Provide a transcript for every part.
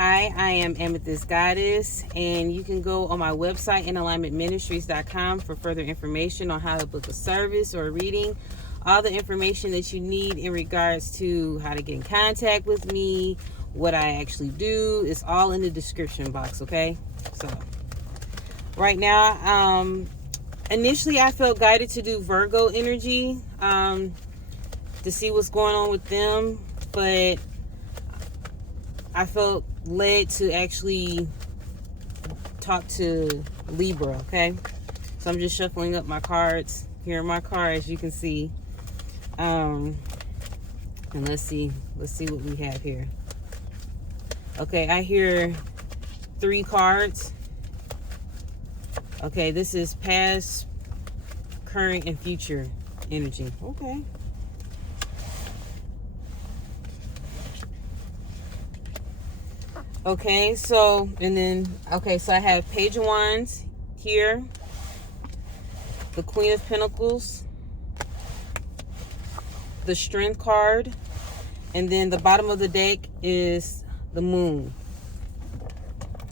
Hi, I am Amethyst Goddess, and you can go on my website, InAlignmentMinistries.com, for further information on how to book a service or a reading. All the information that you need in regards to how to get in contact with me, what I actually do, is all in the description box, okay? So, right now, initially I felt guided to do Virgo energy, to see what's going on with them, but I felt led to actually talk to Libra, okay? So I'm just shuffling up my cards. Here are my cards, you can see. And let's see what we have here. Okay, I hear 3 cards. Okay, this is past, current, and future energy. Okay. Okay, so, and then, okay, so I have Page of Wands here, the Queen of Pentacles, the Strength card, and then the bottom of the deck is the Moon.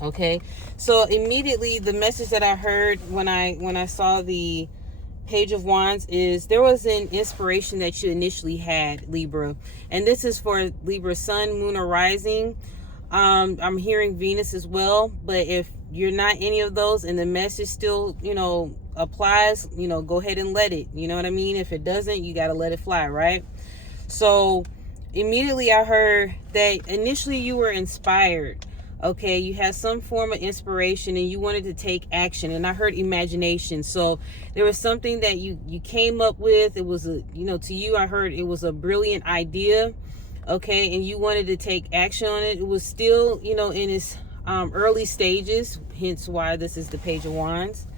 Okay, so immediately the message that I heard when I saw the Page of Wands is there was an inspiration that you initially had, Libra, and this is for Libra Sun, Moon, or Rising. I'm hearing Venus as well, but if you're not any of those and the message still, applies, go ahead and let it, you know what I mean? If it doesn't, you got to let it fly, right? So immediately I heard that initially you were inspired. Okay, you had some form of inspiration and you wanted to take action, and I heard imagination. So there was something that you came up with. It was to you, I heard it was a brilliant idea. Okay, and you wanted to take action on it. It was still, in its early stages, hence why this is the Page of Wands.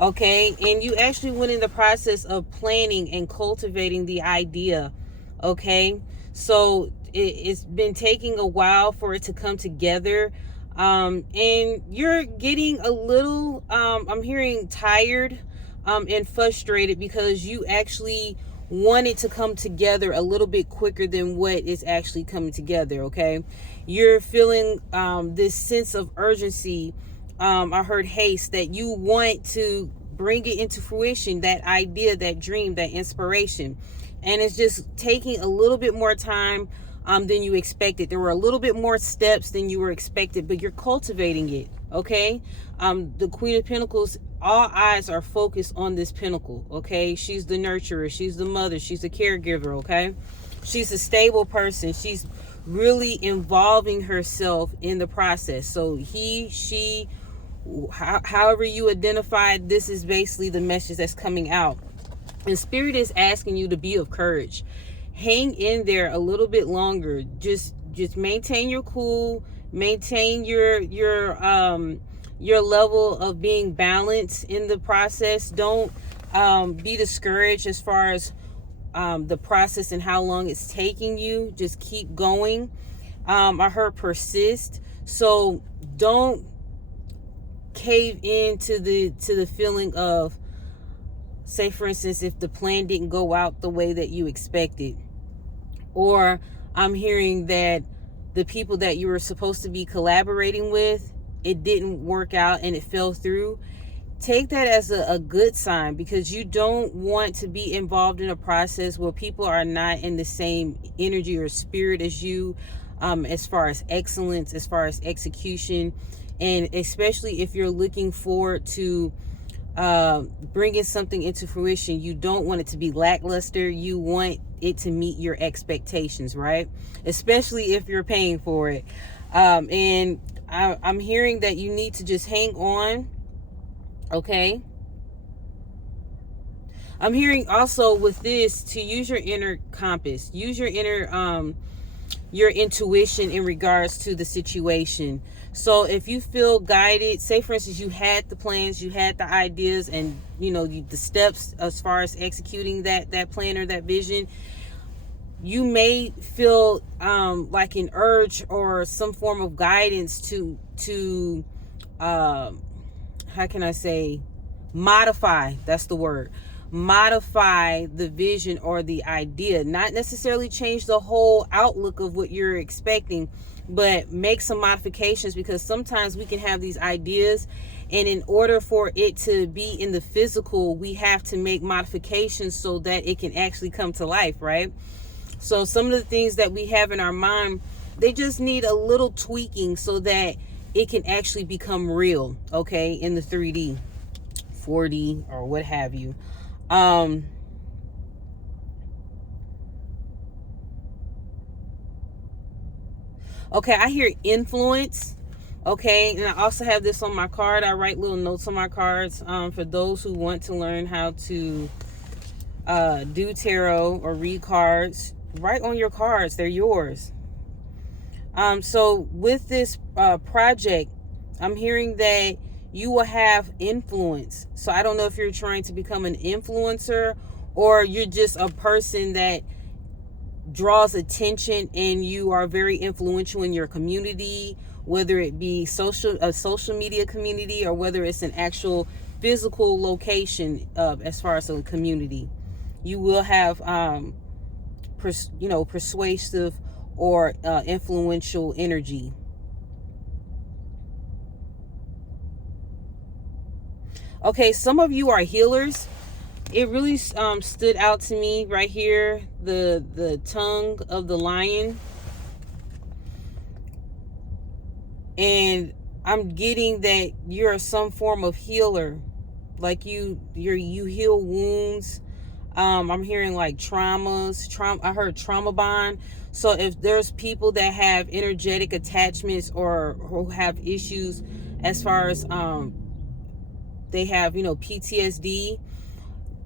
Okay, and you actually went in the process of planning and cultivating the idea. Okay, so it's been taking a while for it to come together. And you're getting a little, I'm hearing tired and frustrated because you actually want it to come together a little bit quicker than what is actually coming together. Okay, you're feeling this sense of urgency. I heard haste, that you want to bring it into fruition, that idea, that dream, that inspiration, and it's just taking a little bit more time than you expected. There were a little bit more steps than you were expected, but you're cultivating it. Okay, the Queen of Pentacles, all eyes are focused on this pentacle. Okay, she's the nurturer, she's the mother, she's the caregiver. Okay, she's a stable person. She's really involving herself in the process. So he, she, however you identified, this is basically the message that's coming out. And Spirit is asking you to be of courage. Hang in there a little bit longer. Just maintain your cool, maintain your level of being balanced in the process. Don't be discouraged as far as the process and how long it's taking you. Just keep going. I heard persist. So don't cave into the feeling of, say for instance, if the plan didn't go out the way that you expected, or I'm hearing that the people that you were supposed to be collaborating with, it didn't work out and it fell through. Take that as a good sign, because you don't want to be involved in a process where people are not in the same energy or spirit as you, as far as excellence, as far as execution, and especially if you're looking forward to bringing something into fruition. You don't want it to be lackluster. You want it to meet your expectations, right? Especially if you're paying for it. And I'm hearing that you need to just hang on. Okay. I'm hearing also with this to use your inner compass, use your inner, your intuition in regards to the situation. So if you feel guided, say for instance, you had the plans, you had the ideas, and the steps as far as executing that plan or that vision, you may feel like an urge or some form of guidance to how can I say, modify, that's the word, modify the vision or the idea, not necessarily change the whole outlook of what you're expecting, but make some modifications, because sometimes we can have these ideas, and in order for it to be in the physical, we have to make modifications so that it can actually come to life, right? So some of the things that we have in our mind, they just need a little tweaking so that it can actually become real, okay, in the 3D, 4D, or what have you. Okay, I hear influence. Okay, and I also have this on my card. I write little notes on my cards for those who want to learn how to do tarot or read cards. Write on your cards. They're yours. So with this project, I'm hearing that you will have influence. So I don't know if you're trying to become an influencer, or you're just a person that draws attention and you are very influential in your community, whether it be a social media community, or whether it's an actual physical location as far as a community. You will have persuasive or influential energy. Okay, some of you are healers. It really stood out to me right here, the tongue of the lion. And I'm getting that you're some form of healer. Like you heal wounds. I'm hearing like traumas. I heard trauma bond. So if there's people that have energetic attachments or who have issues as far as they have, PTSD,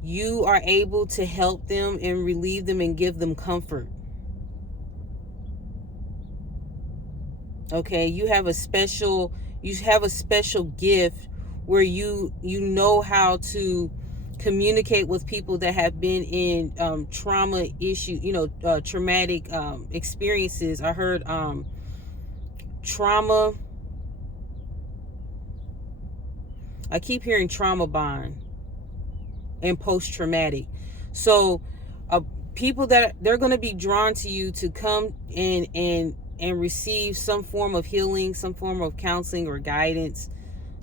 you are able to help them and relieve them and give them comfort. Okay, you have a special gift where you know how to communicate with people that have been in traumatic experiences. I heard trauma. I keep hearing trauma bond and post-traumatic. So people that they're going to be drawn to you to come in and receive some form of healing, some form of counseling or guidance.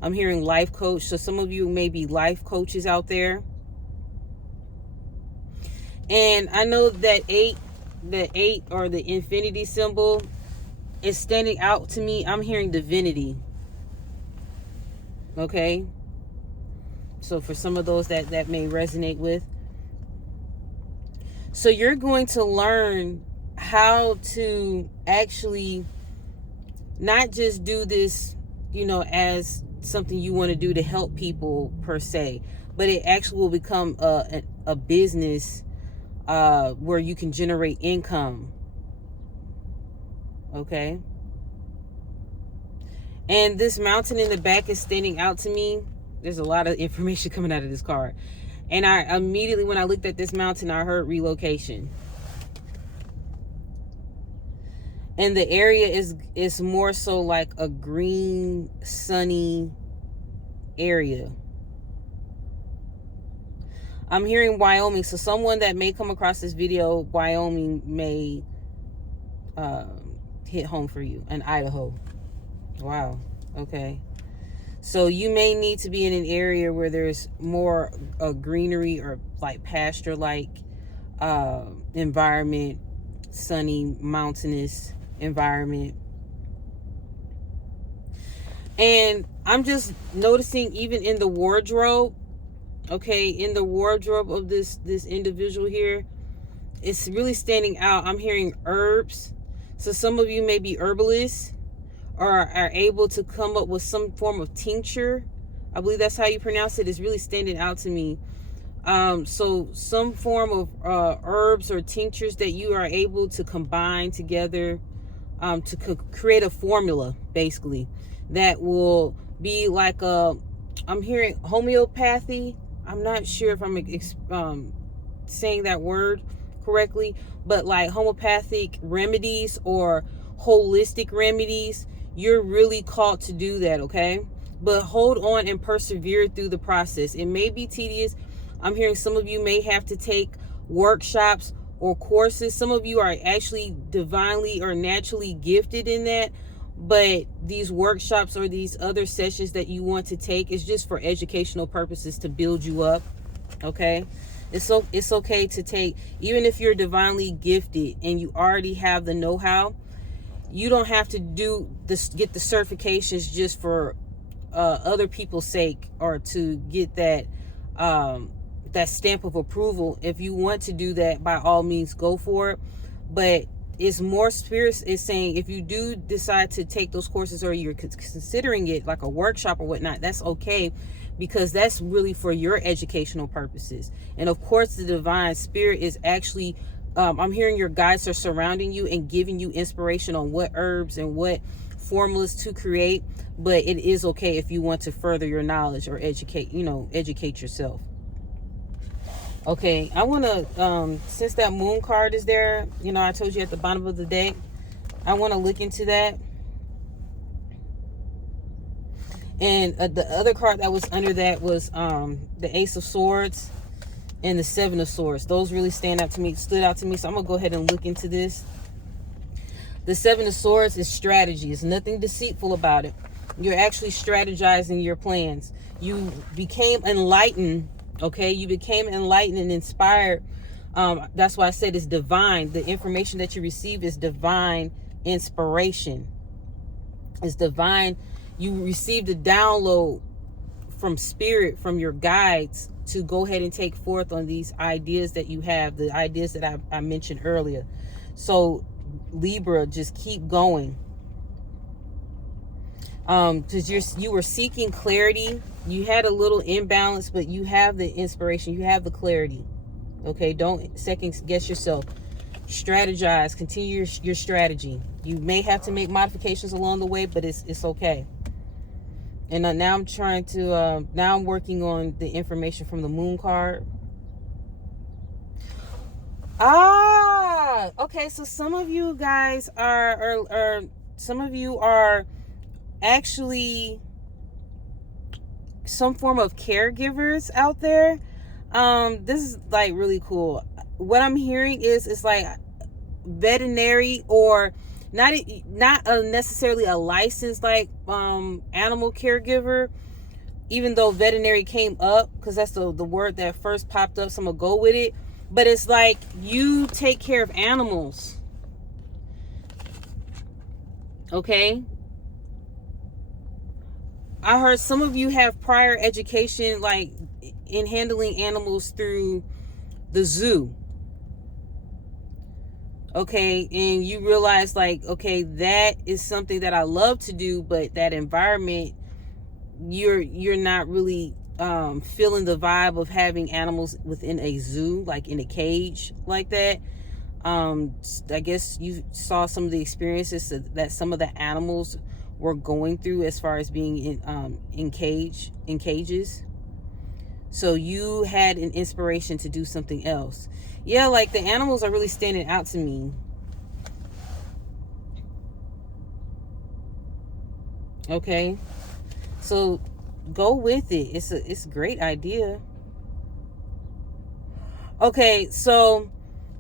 I'm hearing life coach. So some of you may be life coaches out there. And I know that the eight or the infinity symbol is standing out to me. I'm hearing divinity. Okay. So for some of those that may resonate with. So you're going to learn how to actually not just do this, as something you want to do to help people per se, but it actually will become a business where you can generate income. Okay. And this mountain in the back is standing out to me. There's a lot of information coming out of this card. And I immediately, when I looked at this mountain, I heard relocation. And the area is more so like a green, sunny area. I'm hearing Wyoming. So someone that may come across this video, Wyoming may hit home for you. And Idaho. Wow. Okay. So you may need to be in an area where there's more greenery or like pasture-like environment, sunny, mountainous environment. And I'm just noticing even in the wardrobe, okay, in the wardrobe of this individual here, it's really standing out. I'm hearing herbs. So some of you may be herbalists, or are able to come up with some form of tincture. I believe that's how you pronounce it. It's really standing out to me. So some form of herbs or tinctures that you are able to combine together to create a formula, basically, that will be like I'm hearing homeopathy. I'm not sure if I'm saying that word correctly, but like homeopathic remedies or holistic remedies. You're really called to do that, okay? But hold on and persevere through the process. It may be tedious. I'm hearing some of you may have to take workshops or courses. Some of you are actually divinely or naturally gifted in that, but these workshops or these other sessions that you want to take is just for educational purposes, to build you up. Okay, it's okay to take, even if you're divinely gifted and you already have the know-how. You don't have to do this, get the certifications just for other people's sake, or to get that that stamp of approval. If you want to do that, by all means, go for it. But it's more, Spirit is saying, if you do decide to take those courses, or you're considering it like a workshop or whatnot, that's okay, because that's really for your educational purposes. And of course, the divine spirit is actually, I'm hearing your guides are surrounding you and giving you inspiration on what herbs and what formulas to create. But it is okay if you want to further your knowledge or educate yourself. Okay, I want to, since that moon card is there, I told you at the bottom of the deck, I want to look into that. And the other card that was under that was the Ace of Swords and the Seven of Swords. Those really stood out to me. So I'm going to go ahead and look into this. The Seven of Swords is strategy. There's nothing deceitful about it. You're actually strategizing your plans. You became enlightened. Okay, you became enlightened and inspired. That's why I said it's divine. The information that you receive is divine inspiration. It's divine. You received a download from spirit, from your guides, to go ahead and take forth on these ideas that you have, the ideas that I mentioned earlier. So Libra, just keep going. Because you were seeking clarity. You had a little imbalance, but you have the inspiration. You have the clarity. Okay, don't second guess yourself. Strategize. Continue your strategy. You may have to make modifications along the way, but it's okay. And now I'm trying to, now I'm working on the information from the moon card. Okay, so some of you guys are some of you are actually some form of caregivers out there. This is like really cool. What I'm hearing is it's like veterinary, or not necessarily a licensed like animal caregiver, even though veterinary came up because that's the word that first popped up, so I'm gonna go with it. But it's like you take care of animals. Okay, I heard some of you have prior education like in handling animals through the zoo. Okay, and you realize like, okay, that is something that I love to do, but that environment, you're not really feeling the vibe of having animals within a zoo, like in a cage like that. I guess you saw some of the experiences that some of the animals were going through as far as being in cages. So you had an inspiration to do something else. Yeah, like the animals are really standing out to me. Okay, so go with it. It's a great idea. Okay, so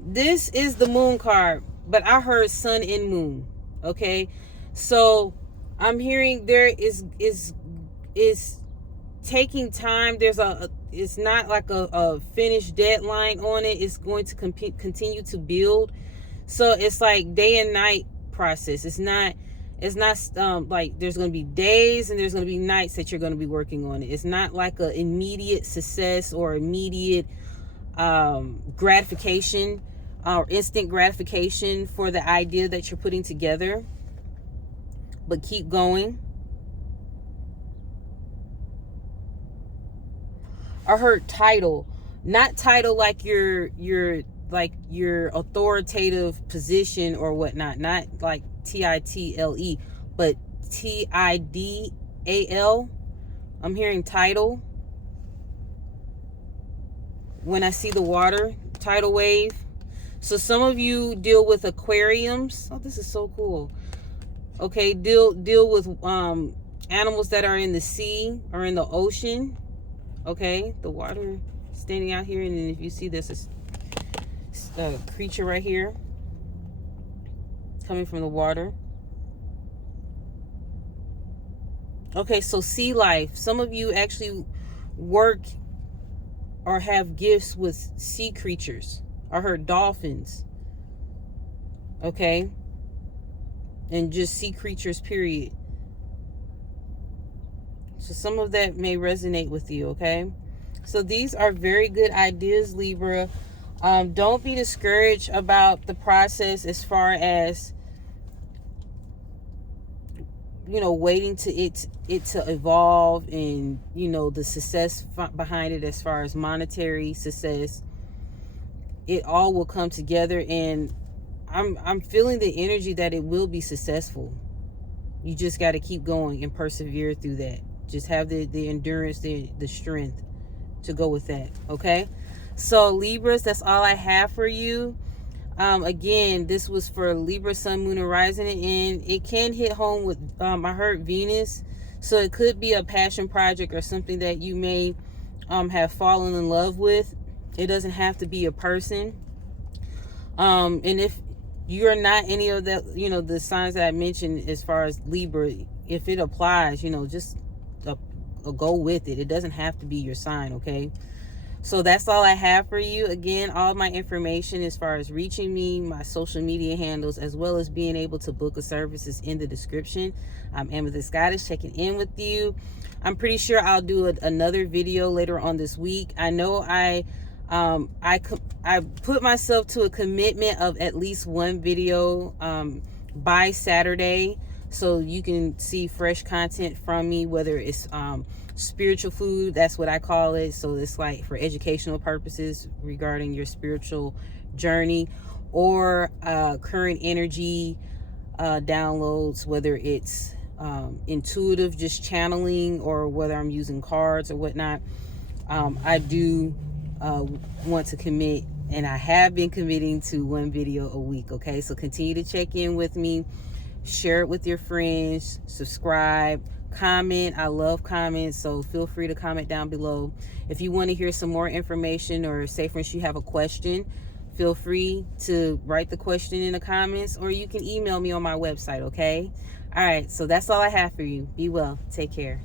this is the moon card, but I heard sun and moon. Okay, so I'm hearing there is taking time. It's not like a finished deadline on it. It's going to continue to build. So it's like day and night process. It's not like there's going to be days and there's going to be nights that you're going to be working on it. It's not like an immediate success or immediate gratification or instant gratification for the idea that you're putting together. But keep going. I heard title, not title like your authoritative position or whatnot, not like TITLE, but TIDAL. I'm hearing title when I see the water, tidal wave. So some of you deal with aquariums. Oh, this is so cool. Okay, deal with animals that are in the sea or in the ocean. Okay, the water standing out here, and then if you see this, creature right here coming from the water. Okay, so sea life. Some of you actually work or have gifts with sea creatures. I heard dolphins. Okay? And just sea creatures, period. So some of that may resonate with you, okay? So these are very good ideas, Libra. Don't be discouraged about the process as far as, you know, waiting to it to evolve, and, you know, the success behind it as far as monetary success. It all will come together, and I'm feeling the energy that it will be successful. You just got to keep going and persevere through that. Just have the endurance, the strength to go with that, okay? So Libras, that's all I have for you. Again, this was for Libra, Sun, Moon, and Rising, and it can hit home with, I heard Venus, so it could be a passion project or something that you may have fallen in love with. It doesn't have to be a person. And if you're not any of the, you know, the signs that I mentioned as far as Libra, if it applies, you know, just go with it. It doesn't have to be your sign, okay? So that's all I have for you. Again, all my information as far as reaching me, my social media handles, as well as being able to book a service is in the description. I'm Amethyst Goddess checking in with you. I'm pretty sure I'll do another video later on this week. I know I put myself to a commitment of at least one video by Saturday, so you can see fresh content from me, whether it's spiritual food, that's what I call it. So it's like for educational purposes regarding your spiritual journey, or current energy downloads, whether it's intuitive, just channeling, or whether I'm using cards or whatnot. I do want to commit, and I have been committing to one video a week, okay? So continue to check in with me, share it with your friends, subscribe, comment. I love comments, so feel free to comment down below. If you want to hear some more information, or say for instance you have a question, feel free to write the question in the comments, or you can email me on my website, okay? All right, so that's all I have for you. Be well. Take care.